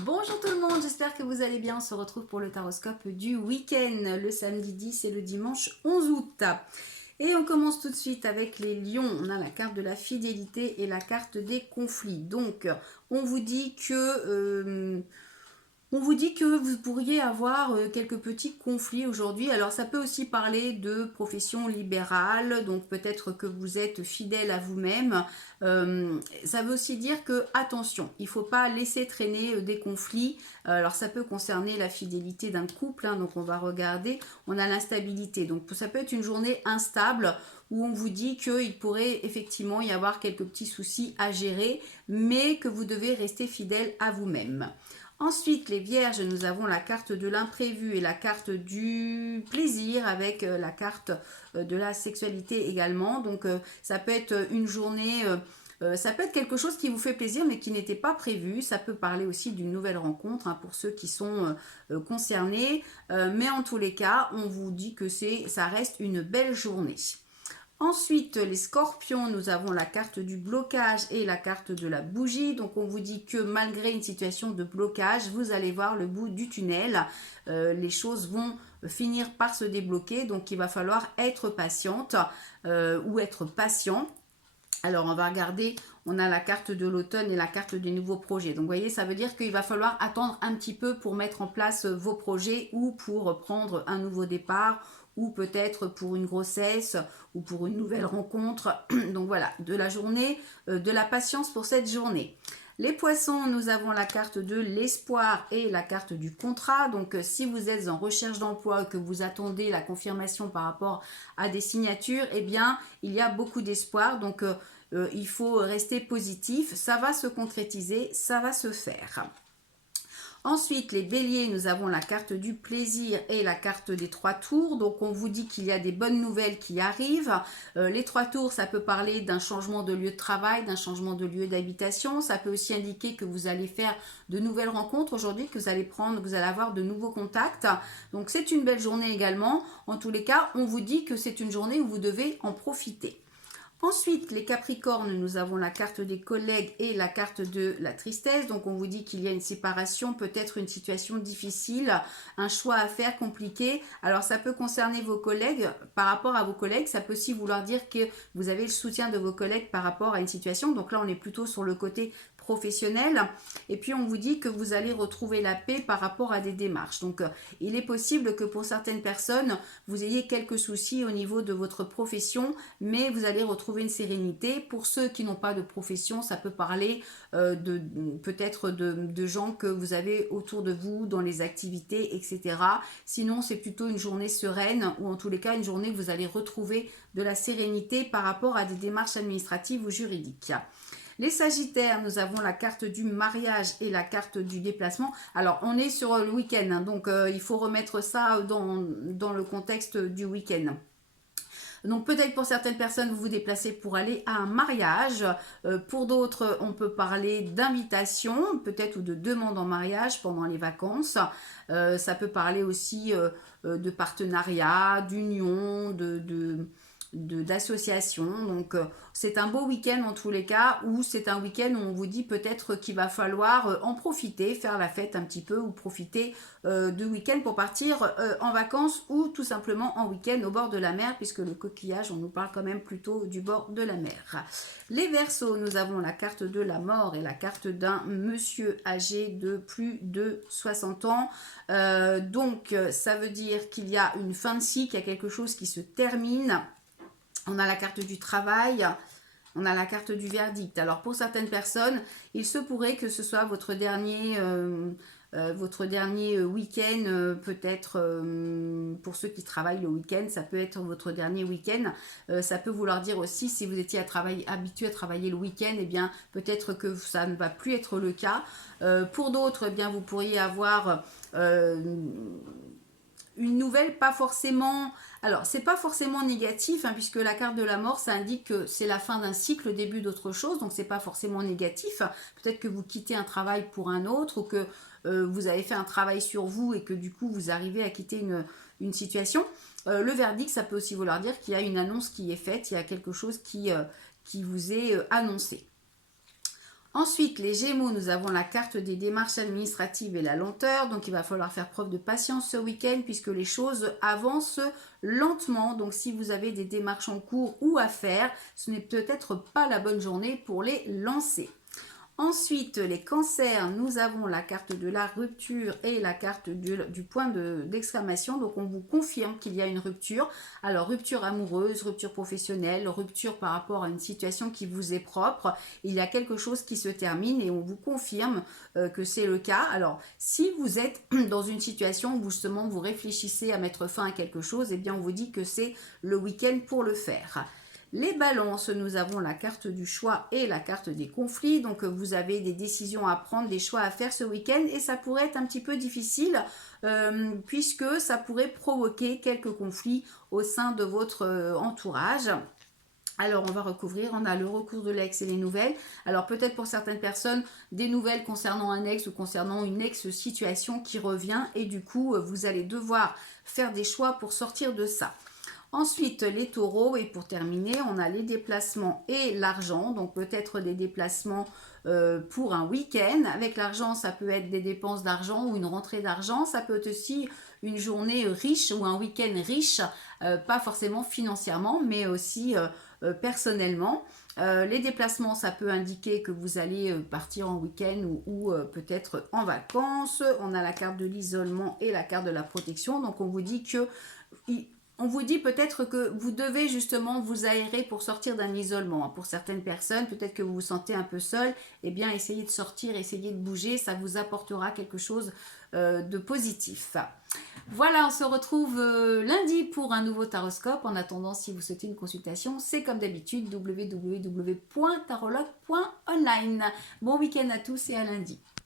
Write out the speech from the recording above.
Bonjour tout le monde, j'espère que vous allez bien. On se retrouve pour le taroscope du week-end, le samedi 10 et le dimanche 11 août. Et on commence tout de suite avec les lions. On a la carte de la fidélité et la carte des conflits. Donc, on vous dit que vous pourriez avoir quelques petits conflits aujourd'hui. Alors ça peut aussi parler de profession libérale, donc peut-être que vous êtes fidèle à vous-même. Ça veut aussi dire que, attention, il ne faut pas laisser traîner des conflits. Alors ça peut concerner la fidélité d'un couple, hein, donc on va regarder. On a l'instabilité, donc ça peut être une journée instable où on vous dit qu'il pourrait effectivement y avoir quelques petits soucis à gérer, mais que vous devez rester fidèle à vous-même. Ensuite, les vierges, nous avons la carte de l'imprévu et la carte du plaisir avec la carte de la sexualité également. Donc, ça peut être une journée, ça peut être quelque chose qui vous fait plaisir mais qui n'était pas prévu. Ça peut parler aussi d'une nouvelle rencontre, hein, pour ceux qui sont concernés. Mais en tous les cas, on vous dit que ça reste une belle journée. Ensuite, les scorpions, nous avons la carte du blocage et la carte de la bougie. Donc, on vous dit que malgré une situation de blocage, vous allez voir le bout du tunnel. Les choses vont finir par se débloquer. Donc, il va falloir être patiente ou être patient. Alors, on va regarder, on a la carte de l'automne et la carte des nouveaux projets. Donc, vous voyez, ça veut dire qu'il va falloir attendre un petit peu pour mettre en place vos projets ou pour prendre un nouveau départ ou peut-être pour une grossesse ou pour une nouvelle rencontre. Donc, voilà, de la journée, de la patience pour cette journée. Les poissons, nous avons la carte de l'espoir et la carte du contrat. Donc, si vous êtes en recherche d'emploi et que vous attendez la confirmation par rapport à des signatures, eh bien, il y a beaucoup d'espoir. Donc, il faut rester positif. Ça va se concrétiser, ça va se faire. Ensuite, les béliers, nous avons la carte du plaisir et la carte des 3 tours. Donc, on vous dit qu'il y a des bonnes nouvelles qui arrivent. Les 3 tours, ça peut parler d'un changement de lieu de travail, d'un changement de lieu d'habitation. Ça peut aussi indiquer que vous allez faire de nouvelles rencontres aujourd'hui, que vous allez avoir de nouveaux contacts. Donc, c'est une belle journée également. En tous les cas, on vous dit que c'est une journée où vous devez en profiter. Ensuite, les Capricornes, nous avons la carte des collègues et la carte de la tristesse. Donc, on vous dit qu'il y a une séparation, peut-être une situation difficile, un choix à faire compliqué. Alors, ça peut concerner vos collègues. Par rapport à vos collègues, ça peut aussi vouloir dire que vous avez le soutien de vos collègues par rapport à une situation. Donc là, on est plutôt sur le côté professionnel. Et puis, on vous dit que vous allez retrouver la paix par rapport à des démarches. Donc, il est possible que pour certaines personnes, vous ayez quelques soucis au niveau de votre profession, mais vous allez retrouver une sérénité. Pour ceux qui n'ont pas de profession, ça peut parler peut-être de gens que vous avez autour de vous dans les activités, etc. Sinon, c'est plutôt une journée sereine ou en tous les cas une journée où vous allez retrouver de la sérénité par rapport à des démarches administratives ou juridiques. Les Sagittaires, nous avons la carte du mariage et la carte du déplacement. Alors, on est sur le week-end, hein, donc il faut remettre ça dans le contexte du week-end. Donc peut-être pour certaines personnes, vous vous déplacez pour aller à un mariage. Pour d'autres, on peut parler d'invitation, peut-être ou de demande en mariage pendant les vacances. Ça peut parler aussi de partenariat, d'union, d'association. Donc c'est un beau week-end en tous les cas, ou c'est un week-end où on vous dit peut-être qu'il va falloir en profiter, faire la fête un petit peu, ou profiter de week-end pour partir en vacances ou tout simplement en week-end au bord de la mer, puisque le coquillage, on nous parle quand même plutôt du bord de la mer. Les Verseaux, nous avons la carte de la mort et la carte d'un monsieur âgé de plus de 60 ans. Donc ça veut dire qu'il y a une fin de cycle, il y a quelque chose qui se termine. On a la carte du travail, on a la carte du verdict. Alors pour certaines personnes, il se pourrait que ce soit votre dernier week-end, peut-être pour ceux qui travaillent le week-end, ça peut être votre dernier week-end. Ça peut vouloir dire aussi, si vous étiez habitué à travailler le week-end, eh bien peut-être que ça ne va plus être le cas. Pour d'autres, eh bien vous pourriez avoir une nouvelle pas forcément... Alors, c'est pas forcément négatif, hein, puisque la carte de la mort, ça indique que c'est la fin d'un cycle, le début d'autre chose, donc c'est pas forcément négatif. Peut-être que vous quittez un travail pour un autre, ou que vous avez fait un travail sur vous et que du coup, vous arrivez à quitter une situation. Le verdict, ça peut aussi vouloir dire qu'il y a une annonce qui est faite, il y a quelque chose qui vous est annoncé. Ensuite, les Gémeaux, nous avons la carte des démarches administratives et la lenteur. Donc, il va falloir faire preuve de patience ce week-end puisque les choses avancent lentement. Donc, si vous avez des démarches en cours ou à faire, ce n'est peut-être pas la bonne journée pour les lancer. Ensuite, les cancers, nous avons la carte de la rupture et la carte du point d'exclamation. Donc, on vous confirme qu'il y a une rupture. Alors, rupture amoureuse, rupture professionnelle, rupture par rapport à une situation qui vous est propre. Il y a quelque chose qui se termine et on vous confirme que c'est le cas. Alors, si vous êtes dans une situation où justement vous réfléchissez à mettre fin à quelque chose, eh bien, on vous dit que c'est le week-end pour le faire. Les balances, nous avons la carte du choix et la carte des conflits. Donc, vous avez des décisions à prendre, des choix à faire ce week-end et ça pourrait être un petit peu difficile puisque ça pourrait provoquer quelques conflits au sein de votre entourage. Alors, on va recouvrir, on a le recours de l'ex et les nouvelles. Alors, peut-être pour certaines personnes, des nouvelles concernant un ex ou concernant une ex-situation qui revient et du coup, vous allez devoir faire des choix pour sortir de ça. Ensuite, les taureaux, et pour terminer, on a les déplacements et l'argent. Donc, peut-être des déplacements pour un week-end. Avec l'argent, ça peut être des dépenses d'argent ou une rentrée d'argent. Ça peut être aussi une journée riche ou un week-end riche, pas forcément financièrement, mais aussi personnellement. Les déplacements, ça peut indiquer que vous allez partir en week-end ou peut-être en vacances. On a la carte de l'isolement et la carte de la protection. Donc, on vous dit que... On vous dit peut-être que vous devez justement vous aérer pour sortir d'un isolement. Pour certaines personnes, peut-être que vous vous sentez un peu seul. Eh bien, essayez de sortir, essayez de bouger. Ça vous apportera quelque chose de positif. Voilà, on se retrouve lundi pour un nouveau taroscope. En attendant, si vous souhaitez une consultation, c'est comme d'habitude www.tarologue.online. Bon week-end à tous et à lundi.